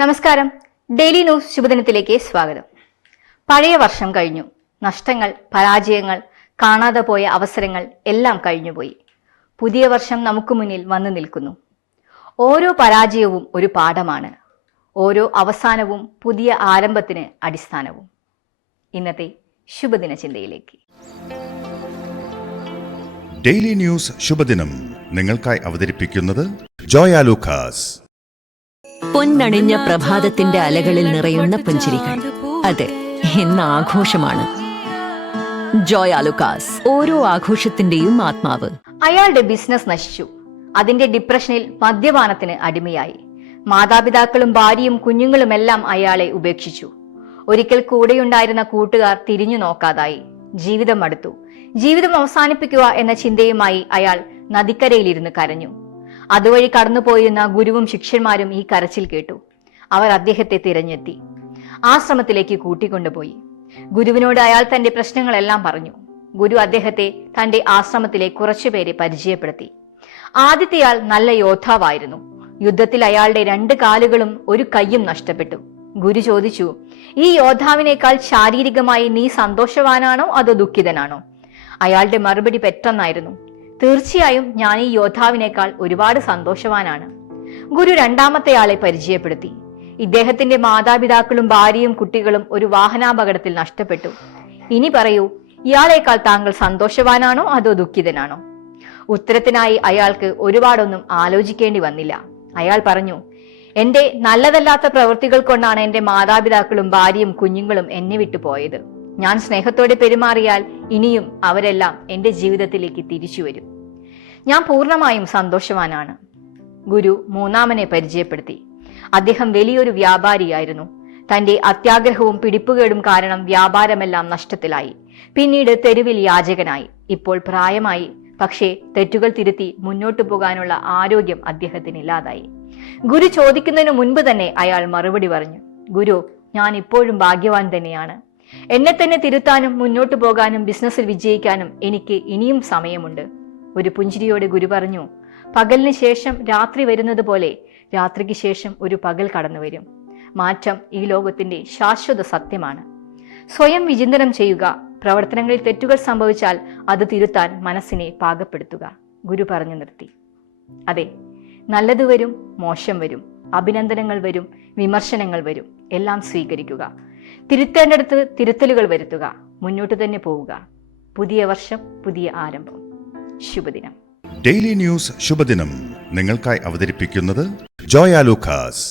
നമസ്കാരം. Daily news ശുഭദിനത്തിലേക്ക് സ്വാഗതം. പഴയ വർഷം കഴിഞ്ഞു. നഷ്ടങ്ങൾ, പരാജയങ്ങൾ, കാണാതെ പോയ അവസരങ്ങൾ എല്ലാം കഴിഞ്ഞുപോയി. പുതിയ വർഷം നമുക്ക് മുന്നിൽ വന്നു നിൽക്കുന്നു. ഓരോ പരാജയവും ഒരു പാഠമാണ്. ഓരോ അവസാനവും പുതിയ ആരംഭത്തിന് അടിസ്ഥാനവും. ഇന്നത്തെ ശുഭദിന ചിന്തയിലേക്ക്. ഡെയിലി ന്യൂസ് ശുഭദിനം നിങ്ങൾക്കായി അവതരിപ്പിക്കുന്നത് ജോയ ലൂക്കാസ്. പൊന്നണിഞ്ഞ പ്രഭാതത്തിന്റെ അലകളിൽ നിറയുന്ന പുഞ്ചിരികൾ. അതെ, ഇന്ന് ആഘോഷമാണ്. ജോയ ലൂക്കാസ്, ഓരോ ആഘോഷത്തിന്റെയും ആത്മാവ്. അയാളുടെ ബിസിനസ് നശിച്ചു. അതിന്റെ ഡിപ്രഷനിൽ മദ്യപാനത്തിന് അടിമയായി. മാതാപിതാക്കളും ഭാര്യയും കുഞ്ഞുങ്ങളുമെല്ലാം അയാളെ ഉപേക്ഷിച്ചു. ഒരിക്കൽ കൂടെയുണ്ടായിരുന്ന കൂട്ടുകാർ തിരിഞ്ഞു നോക്കാതായി. ജീവിതം മടുത്തു. ജീവിതം അവസാനിപ്പിക്കുക എന്ന ചിന്തയുമായി അയാൾ നദിക്കരയിലിരുന്ന് കരഞ്ഞു. അതുവഴി കടന്നുപോയിരുന്ന ഗുരുവും ശിഷ്യന്മാരും ഈ കരച്ചിൽ കേട്ടു. അവർ അദ്ദേഹത്തെ തിരഞ്ഞെത്തി ആശ്രമത്തിലേക്ക് കൂട്ടിക്കൊണ്ടുപോയി. ഗുരുവിനോട് അയാൾ തന്റെ പ്രശ്നങ്ങളെല്ലാം പറഞ്ഞു. ഗുരു അദ്ദേഹത്തെ തന്റെ ആശ്രമത്തിലെ കുറച്ചുപേരെ പരിചയപ്പെടുത്തി. ആദ്യത്തെയാൾ നല്ല യോദ്ധാവായിരുന്നു. യുദ്ധത്തിൽ അയാളുടെ 2 കാലുകളും 1 കൈയും നഷ്ടപ്പെട്ടു. ഗുരു ചോദിച്ചു, ഈ യോദ്ധാവിനേക്കാൾ ശാരീരികമായി നീ സന്തോഷവാനാണോ അതോ ദുഃഖിതനാണോ? അയാളുടെ മറുപടി പെട്ടെന്നായിരുന്നു, തീർച്ചയായും ഞാൻ ഈ യോദ്ധാവിനേക്കാൾ ഒരുപാട് സന്തോഷവാനാണ്. ഗുരു 2ാമത്തെ ആളെ പരിചയപ്പെടുത്തി. ഇദ്ദേഹത്തിന്റെ മാതാപിതാക്കളും ഭാര്യയും കുട്ടികളും ഒരു വാഹനാപകടത്തിൽ നഷ്ടപ്പെട്ടു. ഇനി പറയൂ, ഇയാളേക്കാൾ താങ്കൾ സന്തോഷവാനാണോ അതോ ദുഃഖിതനാണോ? ഉത്തരത്തിനായി അയാൾക്ക് ഒരുപാടൊന്നും ആലോചിക്കേണ്ടി വന്നില്ല. അയാൾ പറഞ്ഞു, എന്റെ നല്ലതല്ലാത്ത പ്രവൃത്തികൾ കൊണ്ടാണ് എന്റെ മാതാപിതാക്കളും ഭാര്യയും കുഞ്ഞുങ്ങളും എന്നെ വിട്ടു പോയത്. ഞാൻ സ്നേഹത്തോടെ പെരുമാറിയാൽ ഇനിയും അവരെല്ലാം എന്റെ ജീവിതത്തിലേക്ക് തിരിച്ചു വരും. ഞാൻ പൂർണ്ണമായും സന്തോഷവാനാണ്. ഗുരു 3ാമനെ പരിചയപ്പെടുത്തി. അദ്ദേഹം വലിയൊരു വ്യാപാരിയായിരുന്നു. തന്റെ അത്യാഗ്രഹവും പിടിപ്പുകേടും കാരണം വ്യാപാരമെല്ലാം നഷ്ടത്തിലായി. പിന്നീട് തെരുവിൽ യാചകനായി. ഇപ്പോൾ പ്രായമായി, പക്ഷേ തെറ്റുകൾ തിരുത്തി മുന്നോട്ടു പോകാനുള്ള ആരോഗ്യം അദ്ദേഹത്തിന് ഇല്ലാതായി. ഗുരു ചോദിക്കുന്നതിന് മുൻപ് തന്നെ അയാൾ മറുപടി പറഞ്ഞു, ഗുരു, ഞാൻ ഇപ്പോഴും ഭാഗ്യവാൻ തന്നെയാണ്. എന്നെ തന്നെ തിരുത്താനും മുന്നോട്ടു പോകാനും ബിസിനസ്സിൽ വിജയിക്കാനും എനിക്ക് ഇനിയും സമയമുണ്ട്. ഒരു പുഞ്ചിരിയോടെ ഗുരു പറഞ്ഞു, പകലിന് ശേഷം രാത്രി വരുന്നത് പോലെ രാത്രിക്ക് ശേഷം ഒരു പകൽ കടന്നു വരും. മാറ്റം ഈ ലോകത്തിന്റെ ശാശ്വത സത്യമാണ്. സ്വയം വിചിന്തനം ചെയ്യുക. പ്രവർത്തനങ്ങളിൽ തെറ്റുകൾ സംഭവിച്ചാൽ അത് തിരുത്താൻ മനസ്സിനെ പാകപ്പെടുത്തുക. ഗുരു പറഞ്ഞു നിർത്തി. അതെ, നല്ലത് വരും, മോശം വരും, അഭിനന്ദനങ്ങൾ വരും, വിമർശനങ്ങൾ വരും. എല്ലാം സ്വീകരിക്കുക. തിരുത്തേണ്ടടുത്ത് തിരുത്തലുകൾ വരുത്തുക. മുന്നോട്ട് തന്നെ പോവുക. പുതിയ വർഷം, പുതിയ ആരംഭം. ശുഭദിനം. ഡെയിലി ന്യൂസ് ശുഭദിനം നിങ്ങൾക്കായി അവതരിപ്പിക്കുന്നത് ജോയ ലൂക്കാസ്.